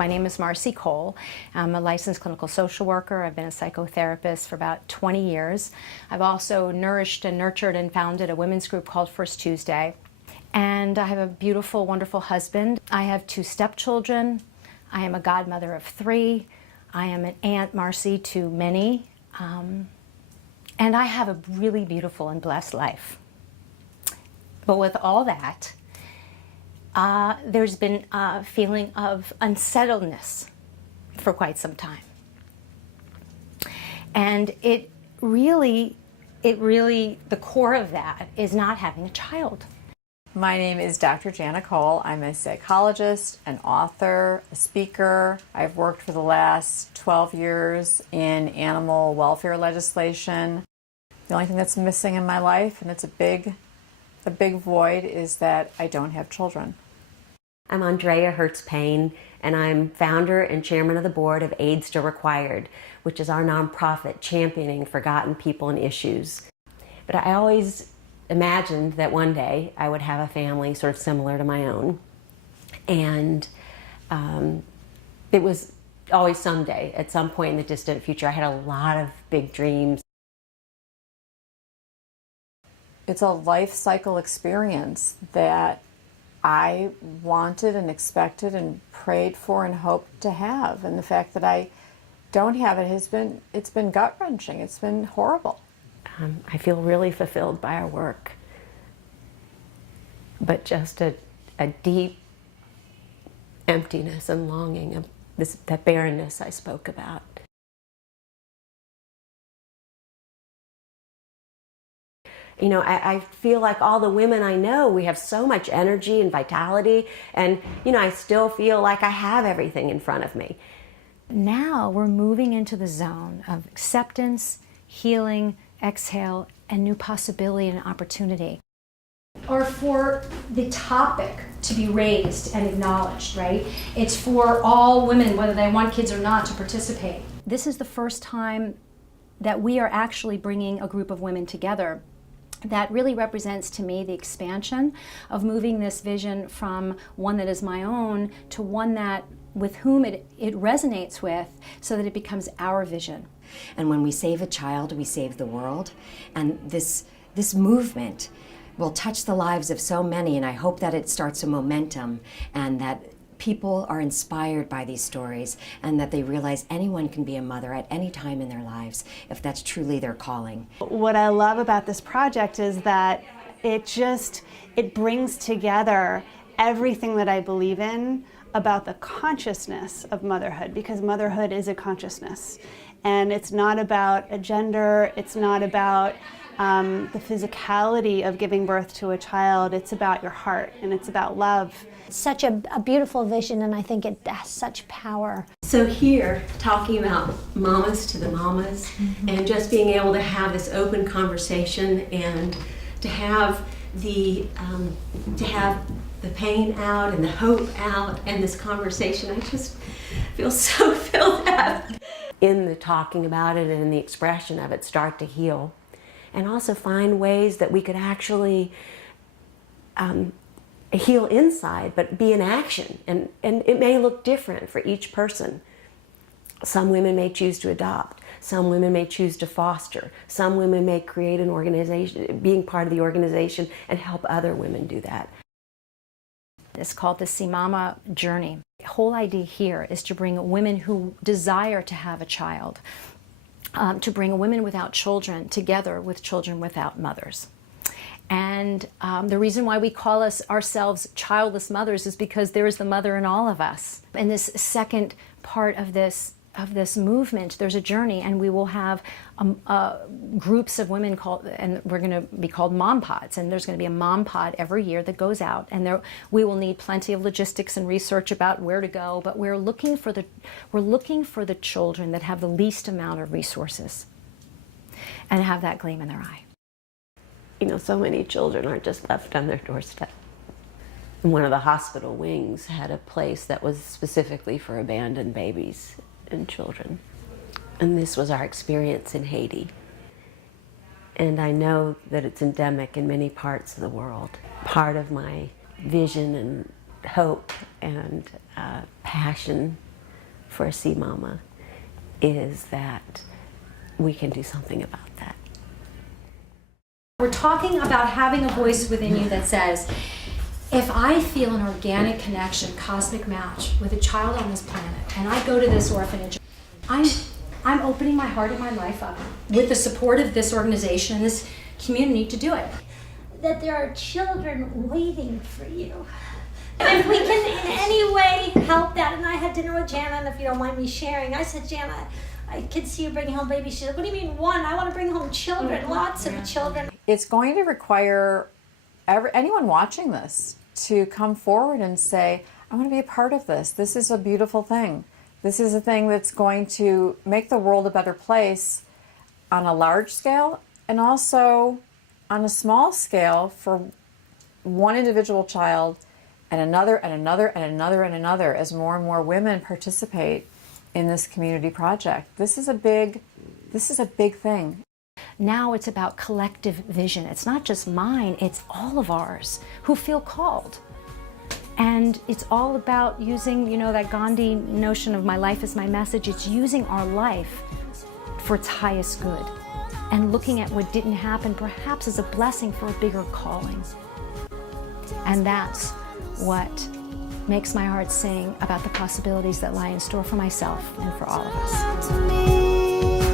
My name is Jana Cole. I'm a licensed clinical social worker. I've been a psychotherapist for about 20 years. I've also nourished and nurtured and founded a women's group called First Tuesday. And I have a beautiful, wonderful husband. I have 2 stepchildren. I am a godmother of 3. I am an Aunt Marcy to many. And I have a really beautiful and blessed life. But with all that, there's been a feeling of unsettledness for quite some time. And it really, the core of that is not having a child. My name is Dr. Jana Cole. I'm a psychologist, an author, a speaker. I've worked for the last 12 years in animal welfare legislation. The only thing that's missing in my life, and it's a big void, is that I don't have children. I'm Andrea Payne, and I'm founder and chairman of the board of AIDS Still Required, which is our nonprofit championing forgotten people and issues. But I always imagined that one day I would have a family sort of similar to my own. And it was always someday, at some point in the distant future. I had a lot of big dreams. It's a life cycle experience that I wanted and expected and prayed for and hoped to have. And the fact that I don't have it it's been gut-wrenching. It's been horrible. I feel really fulfilled by our work, but just a deep emptiness and longing of that barrenness I spoke about. You know, I feel like all the women I know, we have so much energy and vitality, and you know, I still feel like I have everything in front of me. Now we're moving into the zone of acceptance, healing, exhale, and new possibility and opportunity. Or for the topic to be raised and acknowledged, right? It's for all women, whether they want kids or not, to participate. This is the first time that we are actually bringing a group of women together. That really represents to me the expansion of moving this vision from one that is my own to one that with whom it resonates with, so that it becomes our vision. And when we save a child, we save the world. And this movement will touch the lives of so many, and I hope that it starts a momentum and that people are inspired by these stories and that they realize anyone can be a mother at any time in their lives if that's truly their calling. What I love about this project is that it brings together everything that I believe in about the consciousness of motherhood, because motherhood is a consciousness. And it's not about a gender, it's not about the physicality of giving birth to a child, it's about your heart and it's about love. It's such a beautiful vision, and I think it has such power. So here, talking about mamas to the mamas, and just being able to have this open conversation and to have the pain out and the hope out and this conversation, I just feel so filled up. In the talking about it and in the expression of it, start to heal. And also find ways that we could actually heal inside, but be in action. And it may look different for each person. Some women may choose to adopt. Some women may choose to foster. Some women may create an organization, being part of the organization, and help other women do that. It's called the CMomA journey. The whole idea here is to bring women who desire to have a child, to bring women without children together with children without mothers. And the reason why we call ourselves childless mothers is because there is the mother in all of us. In this second part of this movement, there's a journey, and we will have groups of women called, and we're going to be called mom pods, and there's going to be a mom pod every year that goes out, and we will need plenty of logistics and research about where to go, but we're looking for the children that have the least amount of resources and have that gleam in their eye. You know, so many children aren't just left on their doorstep. And one of the hospital wings had a place that was specifically for abandoned babies and children. And this was our experience in Haiti. And I know that it's endemic in many parts of the world. Part of my vision and hope and passion for CMomA is that we can do something about that. We're talking about having a voice within you that says, if I feel an organic connection, cosmic match with a child on this planet, and I go to this orphanage, I'm opening my heart and my life up with the support of this organization and this community to do it. That there are children waiting for you. And if we can in any way help that, and I had dinner with Jana, and if you don't mind me sharing, I said, Jana, I could see you bringing home babies. She said, what do you mean one? I want to bring home children, lots of children. It's going to require anyone watching this to come forward and say, I want to be a part of this. This is a beautiful thing. This is a thing that's going to make the world a better place on a large scale and also on a small scale for one individual child and another and another and another and another as more and more women participate in this community project. This is a big thing. Now it's about collective vision. It's not just mine, it's all of ours who feel called. And it's all about using, that Gandhi notion of my life is my message. It's using our life for its highest good and looking at what didn't happen perhaps as a blessing for a bigger calling. And that's what makes my heart sing about the possibilities that lie in store for myself and for all of us.